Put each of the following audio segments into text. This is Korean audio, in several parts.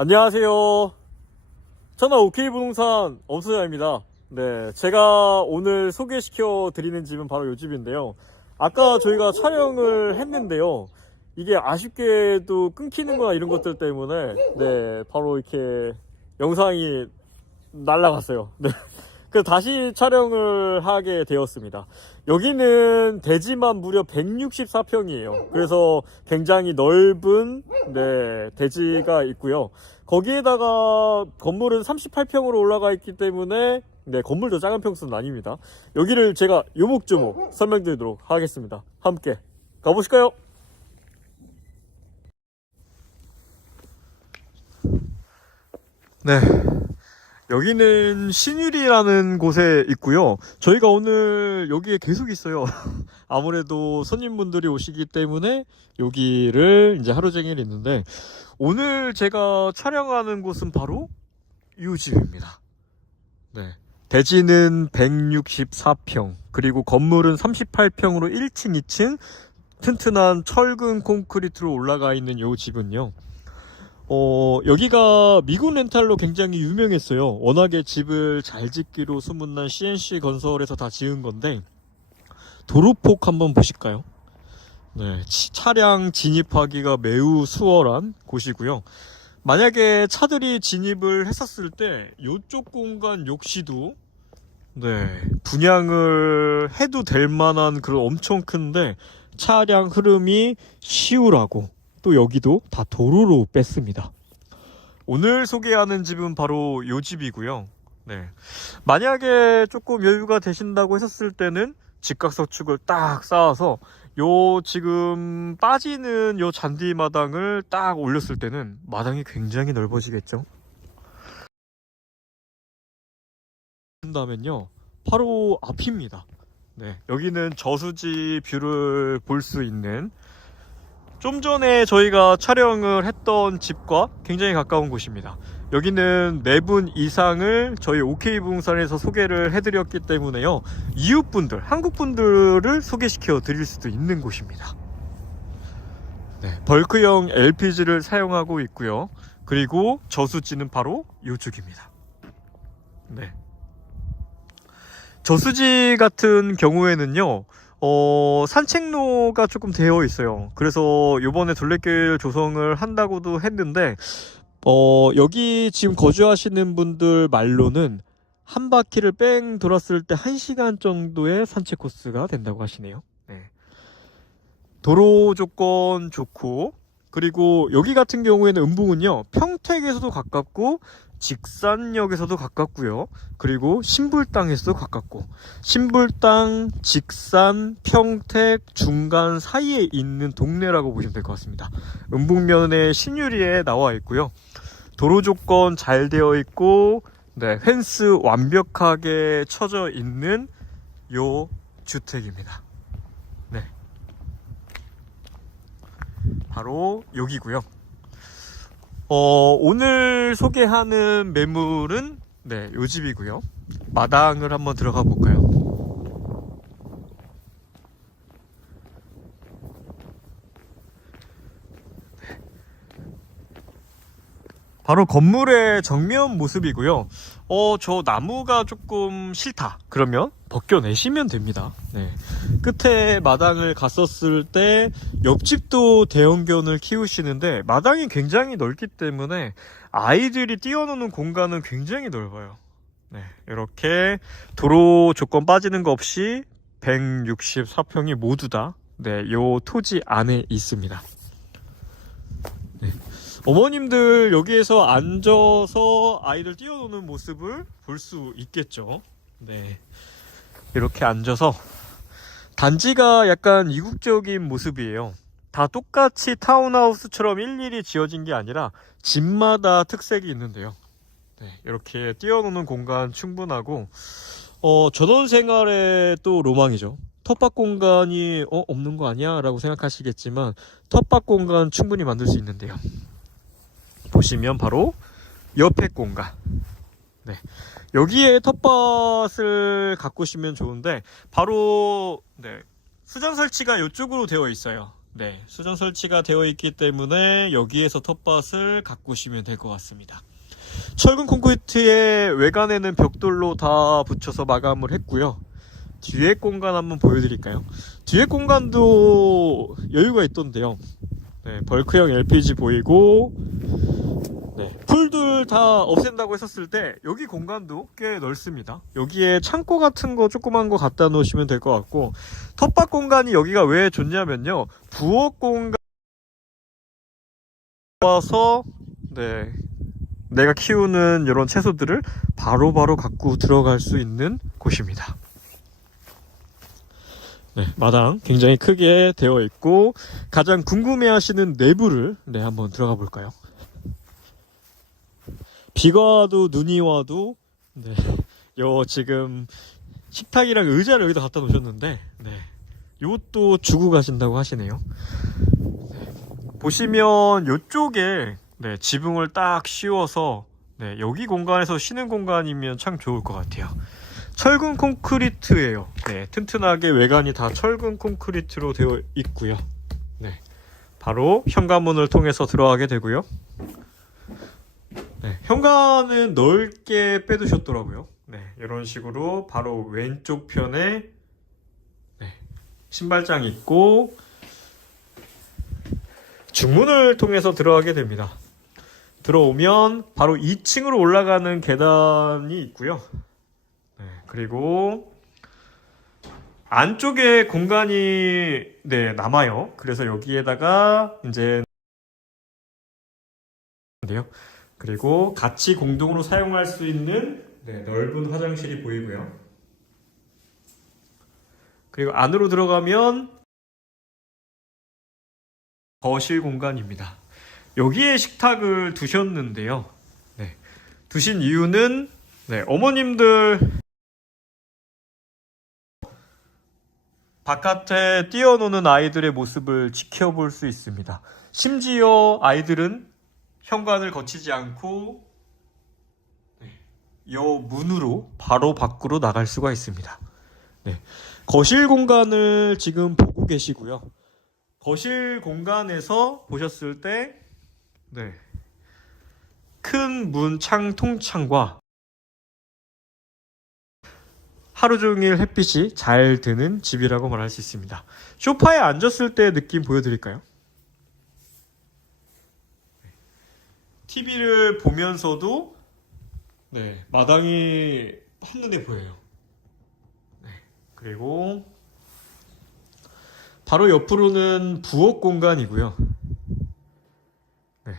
안녕하세요. 저는 OK 부동산 엄수야입니다. 네, 제가 오늘 소개시켜 드리는 집은 바로 이 집인데요. 아까 저희가 촬영을 했는데요. 이게 아쉽게도 끊기는 거나 이런 것들 때문에 네, 바로 이렇게 영상이 날라갔어요. 네. 그래서 다시 촬영을 하게 되었습니다. 여기는 대지만 무려 164평이에요. 그래서 굉장히 넓은 네, 대지가 있고요. 거기에다가 건물은 38평으로 올라가 있기 때문에 네, 건물도 작은 평수는 아닙니다. 여기를 제가 요목조목 설명드리도록 하겠습니다. 함께 가보실까요? 네. 여기는 신유리라는 곳에 있고요. 저희가 오늘 여기에 계속 있어요. 아무래도 손님분들이 오시기 때문에 여기를 이제 하루 종일 있는데 오늘 제가 촬영하는 곳은 바로 이 집입니다. 네. 대지는 164평, 그리고 건물은 38평으로 1층, 2층 튼튼한 철근 콘크리트로 올라가 있는 이 집은요. 어, 여기가 미국 렌탈로 굉장히 유명했어요. 워낙에 집을 잘 짓기로 소문난 CNC 건설에서 다 지은 건데, 도로폭 한번 보실까요? 네, 치- 차량 진입하기가 매우 수월한 곳이고요. 만약에 차들이 진입을 했었을 때, 이쪽 공간 역시도, 네, 분양을 해도 될 만한 그런 엄청 큰데, 차량 흐름이 시우라고, 또 여기도 다 도로로 뺐습니다. 오늘 소개하는 집은 바로 요 집이고요. 네. 만약에 조금 여유가 되신다고 했었을 때는 직각서축을 딱 쌓아서 요 지금 빠지는 요 잔디 마당을 딱 올렸을 때는 마당이 굉장히 넓어지겠죠. 한다면요. 바로 앞입니다. 네. 여기는 저수지 뷰를 볼 수 있는 좀 전에 저희가 촬영을 했던 집과 굉장히 가까운 곳입니다. 여기는 네 분 이상을 저희 OK 부동산에서 소개를 해드렸기 때문에요. 이웃분들, 한국분들을 소개시켜 드릴 수도 있는 곳입니다. 네, 벌크형 LPG를 사용하고 있고요. 그리고 저수지는 바로 이쪽입니다. 네. 저수지 같은 경우에는요, 어, 산책로가 조금 되어 있어요. 그래서 요번에 둘레길 조성을 한다고도 했는데, 어, 여기 지금 거주하시는 분들 말로는 한 바퀴를 뺑 돌았을 때 1시간 정도의 산책 코스가 된다고 하시네요. 네. 도로 조건 좋고, 그리고 여기 같은 경우에는 음봉은요, 평택에서도 가깝고, 직산역에서도 가깝고요. 그리고 신불당에서도 가깝고, 신불당, 직산, 평택, 중간 사이에 있는 동네라고 보시면 될 것 같습니다. 음북면에 신유리에 나와 있고요. 도로 조건 잘 되어 있고, 네, 펜스 완벽하게 쳐져 있는 요 주택입니다. 바로 여기고요. 어, 오늘 소개하는 매물은 네, 요 집이고요. 마당을 한번 들어가 볼까요? 바로 건물의 정면 모습이고요. 어, 저 나무가 조금 싫다. 그러면 벗겨내시면 됩니다. 네. 끝에 마당을 갔었을 때 옆집도 대형견을 키우시는데 마당이 굉장히 넓기 때문에 아이들이 뛰어노는 공간은 굉장히 넓어요. 네. 이렇게 도로 조건 빠지는 거 없이 164평이 모두 다 네, 요 토지 안에 있습니다. 네. 어머님들 여기에서 앉아서 아이들 뛰어노는 모습을 볼 수 있겠죠. 네. 이렇게 앉아서 단지가 약간 이국적인 모습이에요. 다 똑같이 타운하우스처럼 일일이 지어진 게 아니라 집마다 특색이 있는데요. 네, 이렇게 뛰어노는 공간 충분하고 어, 전원 생활에 또 로망이죠. 텃밭 공간이 어, 없는 거 아니야? 라고 생각하시겠지만 텃밭 공간 충분히 만들 수 있는데요. 보시면 바로 옆에 공간. 네. 여기에 텃밭을 가꾸시면 좋은데 바로 네. 수전 설치가 이쪽으로 되어 있어요. 네, 수전 설치가 되어 있기 때문에 여기에서 텃밭을 가꾸시면 될 것 같습니다. 철근 콘크리트의 외관에는 벽돌로 다 붙여서 마감을 했고요. 뒤에 공간 한번 보여드릴까요? 뒤에 공간도 여유가 있던데요. 네, 벌크형 LPG 보이고, 네, 풀들 다 없앤다고 했었을 때 여기 공간도 꽤 넓습니다. 여기에 창고 같은 거 조그만 거 갖다 놓으시면 될 것 같고, 텃밭 공간이 여기가 왜 좋냐면요, 부엌 공간 와서 네 내가 키우는 이런 채소들을 바로바로 갖고 들어갈 수 있는 곳입니다. 네, 마당 굉장히 크게 되어 있고 가장 궁금해하시는 내부를 네 한번 들어가 볼까요? 비가 와도 눈이 와도 네, 요 지금 식탁이랑 의자를 여기다 갖다 놓으셨는데 네, 요것도 주고 가신다고 하시네요. 네, 보시면 요쪽에 네, 지붕을 딱 씌워서 네, 여기 공간에서 쉬는 공간이면 참 좋을 것 같아요. 철근 콘크리트예요. 네, 튼튼하게 외관이 다 철근 콘크리트로 되어 있고요. 네, 바로 현관문을 통해서 들어가게 되고요. 네, 현관은 넓게 빼두셨더라고요. 네, 이런 식으로 바로 왼쪽 편에 네, 신발장 있고 중문을 통해서 들어가게 됩니다. 들어오면 바로 2층으로 올라가는 계단이 있고요. 네, 그리고 안쪽에 공간이 네, 남아요. 그래서 여기에다가 이제 인데요. 그리고 같이 공동으로 사용할 수 있는 네, 넓은 화장실이 보이고요. 그리고 안으로 들어가면 거실 공간입니다. 여기에 식탁을 두셨는데요. 네, 두신 이유는 네, 어머님들 바깥에 뛰어노는 아이들의 모습을 지켜볼 수 있습니다. 심지어 아이들은 현관을 거치지 않고 네, 요 문으로 바로 밖으로 나갈 수가 있습니다. 네, 거실 공간을 지금 보고 계시고요. 거실 공간에서 보셨을 때, 네. 큰 문 창 통창과 하루 종일 햇빛이 잘 드는 집이라고 말할 수 있습니다. 소파에 앉았을 때 느낌 보여드릴까요? TV를 보면서도 네, 마당이 한눈에 보여요. 네, 그리고 바로 옆으로는 부엌 공간이고요. 네.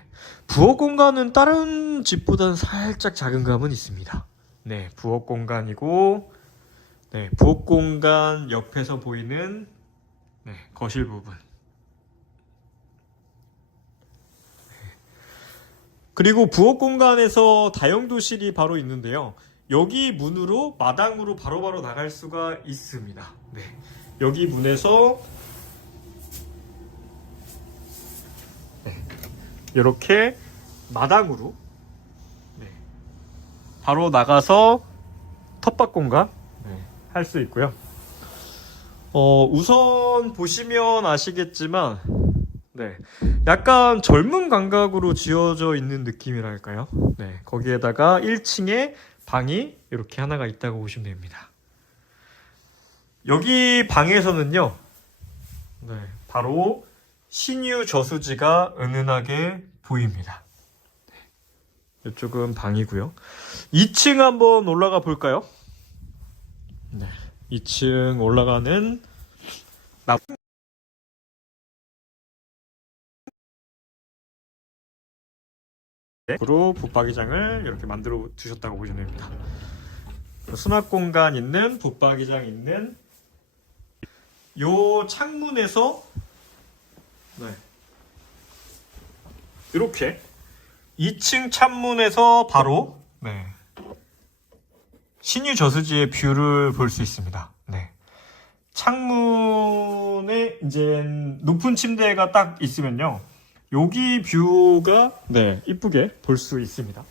부엌 공간은 다른 집보다는 살짝 작은 감은 있습니다. 네, 부엌 공간이고, 네, 부엌 공간 옆에서 보이는 네, 거실 부분. 네. 그리고 부엌 공간에서 다용도실이 바로 있는데요. 여기 문으로 마당으로 바로바로 나갈 수가 있습니다. 네. 여기 문에서 이렇게 마당으로 네, 바로 나가서 텃밭 공간 네, 할 수 있고요. 어, 우선 보시면 아시겠지만 네, 약간 젊은 감각으로 지어져 있는 느낌이랄까요? 네, 거기에다가 1층에 방이 이렇게 하나가 있다고 보시면 됩니다. 여기 방에서는요, 네, 바로 신유 저수지가 은은하게 보입니다. 네, 이쪽은 방이고요. 2층 한번 올라가 볼까요? 네, 2층 올라가는 나 으로 붙박이장을 이렇게 만들어 두셨다고 보시면 됩니다. 수납 공간 있는 붙박이장 있는 요 창문에서 네. 이렇게 2층 창문에서 바로 네. 신유 저수지의 뷰를 볼 수 있습니다. 네. 창문에 이제 높은 침대가 딱 있으면요. 여기 뷰가 네, 이쁘게 볼 수 있습니다.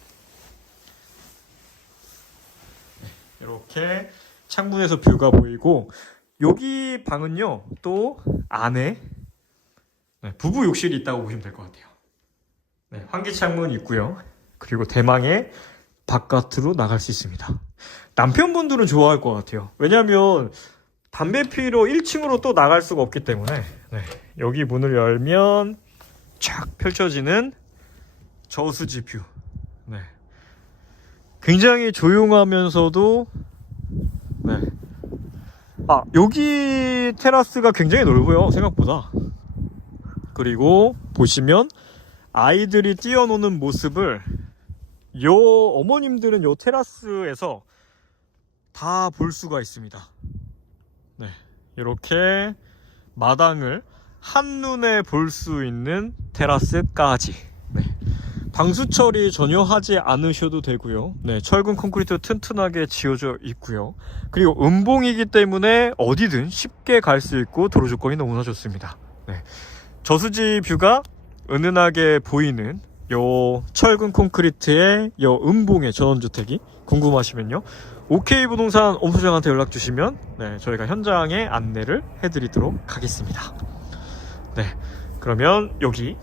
네, 이렇게 창문에서 뷰가 보이고 여기 방은요. 또 안에 네, 부부 욕실이 있다고 보시면 될 것 같아요. 네, 환기 창문 있고요. 그리고 대망의 바깥으로 나갈 수 있습니다. 남편분들은 좋아할 것 같아요. 왜냐하면 담배 피러 1층으로 또 나갈 수가 없기 때문에 네, 여기 문을 열면 쫙 펼쳐지는 저수지 뷰. 네. 굉장히 조용하면서도 네. 아, 여기 테라스가 굉장히 넓어요. 생각보다. 그리고 보시면 아이들이 뛰어노는 모습을 요 어머님들은 요 테라스에서 다 볼 수가 있습니다. 네. 이렇게 마당을 한눈에 볼 수 있는 테라스까지. 네. 방수 처리 전혀 하지 않으셔도 되고요. 네, 철근 콘크리트 튼튼하게 지어져 있고요. 그리고 음봉이기 때문에 어디든 쉽게 갈 수 있고 도로 조건이 너무나 좋습니다. 네. 저수지 뷰가 은은하게 보이는 요 철근 콘크리트의 요 음봉의 전원주택이 궁금하시면요. OK 부동산 엄소장한테 연락 주시면 네, 저희가 현장에 안내를 해드리도록 하겠습니다. 네, 그러면 여기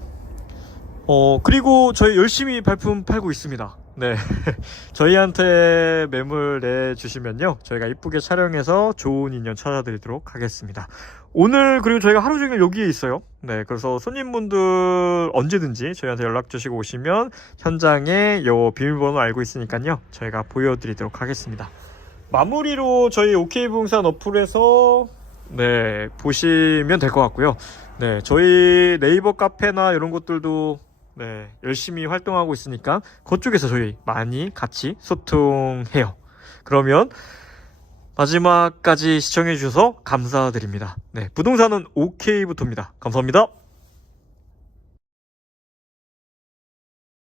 어 그리고 저희 열심히 발품 팔고 있습니다. 네, 저희한테 매물 내주시면요, 저희가 이쁘게 촬영해서 좋은 인연 찾아드리도록 하겠습니다. 오늘 그리고 저희가 하루 종일 여기에 있어요. 네, 그래서 손님분들 언제든지 저희한테 연락 주시고 오시면 현장에 요 비밀번호 알고 있으니까요, 저희가 보여드리도록 하겠습니다. 마무리로 저희 OK 부동산 어플에서 네 보시면 될 것 같고요. 네, 저희 네이버 카페나 이런 것들도 네, 열심히 활동하고 있으니까 그쪽에서 저희 많이 같이 소통해요. 그러면 마지막까지 시청해 주셔서 감사드립니다. 네, 부동산은 OK부터입니다. 감사합니다.